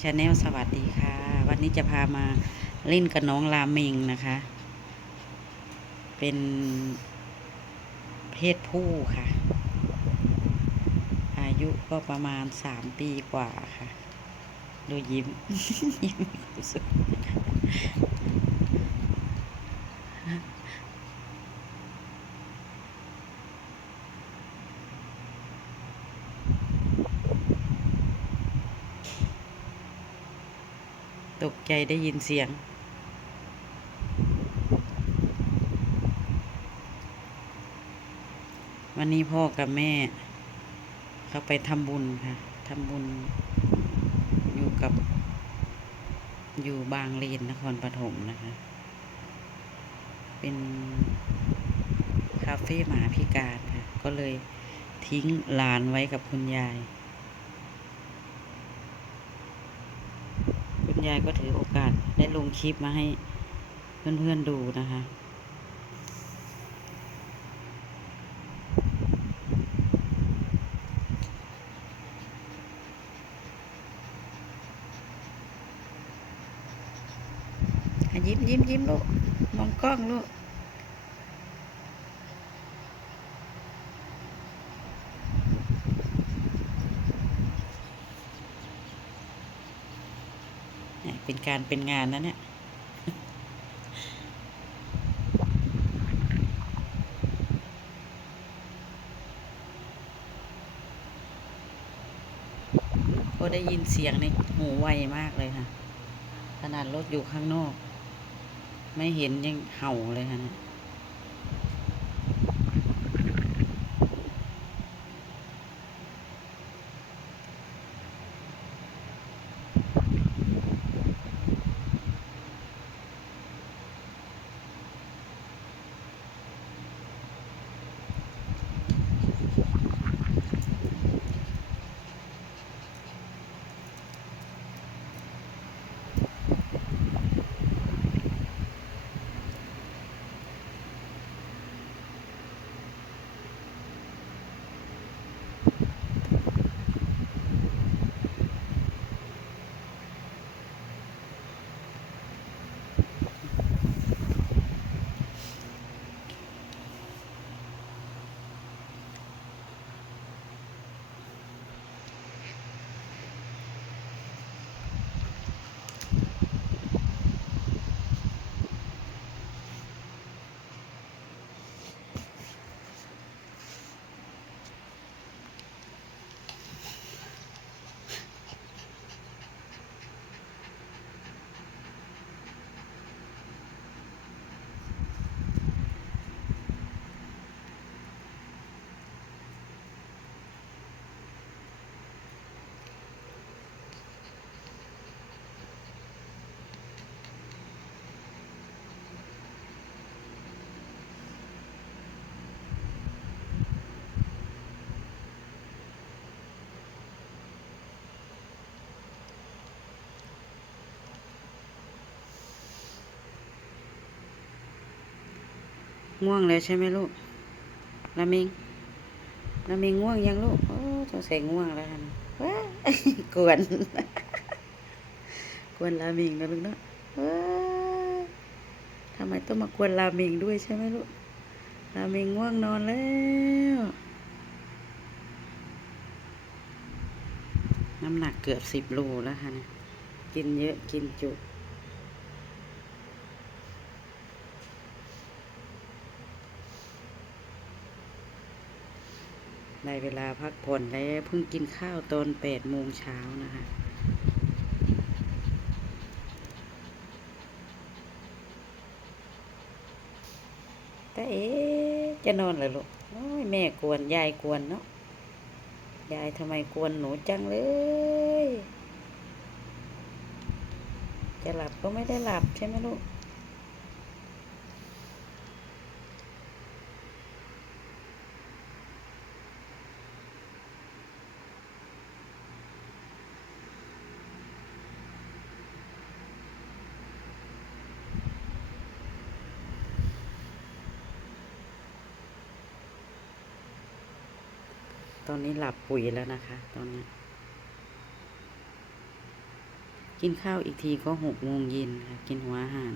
ชาแนลสวัสดีค่ะ วันนี้จะพามาเล่นกับน้องราเมงนะคะ เป็นเพศผู้ค่ะ อายุก็ประมาณสามปีกว่าค่ะ ดูยิ้มยิ้มสุข กใจได้ยินเสียง วันนี้พ่อกับแม่ เขาไปทำบุญค่ะทำบุญอยู่กับ อยู่บางเลนนครปฐมนะคะ เป็นคาเฟ่หมาพิการค่ะ ก็เลยทิ้งหลานไว้กับคุณยาย คุณ ยายก็ถือโอกาสได้ลงคลิปมาให้เพื่อนๆดูนะคะอะยิ้มยิ้มยิ้มลูก มองกล้องลูก เป็นการเป็นงานนะเนี่ยก็ได้ยินเสียงในหูไวมากเลยค่ะ ขนาดรถอยู่ข้างนอก ไม่เห็นยังเห่าเลยค่ะเนี่ย ง่วงแล้วใช่ไหมลูกรามิงรามิงง่วงยังลูก โอ้สงสัยง่วงแล้วนะว้ากวนกวนรามิงนะลูกเนาะว้าทำไมต้องมากวนรามิงด้วยใช่ไหมลูกรามิงง่วงนอนแล้วน้ำหนักเกือบสิบโลแล้วค่ะนะกินเยอะกินจุ ในเวลาพักผ่อนแล้วเพิ่งกินข้าวตอนแปดโมงเช้านะคะแต่เอ๊จะนอนเหรอลูกโอ้ยแม่กวน ยายกวนเนาะ ยายทำไมกวนหนูจังเลย จะหลับก็ไม่ได้หลับใช่ไหมลูก ตอนนี้หลับปุ๋ยแล้วนะคะ ตอนนี้ กินข้าวอีกทีก็หกโมงเย็นค่ะ กินหัวอาหาร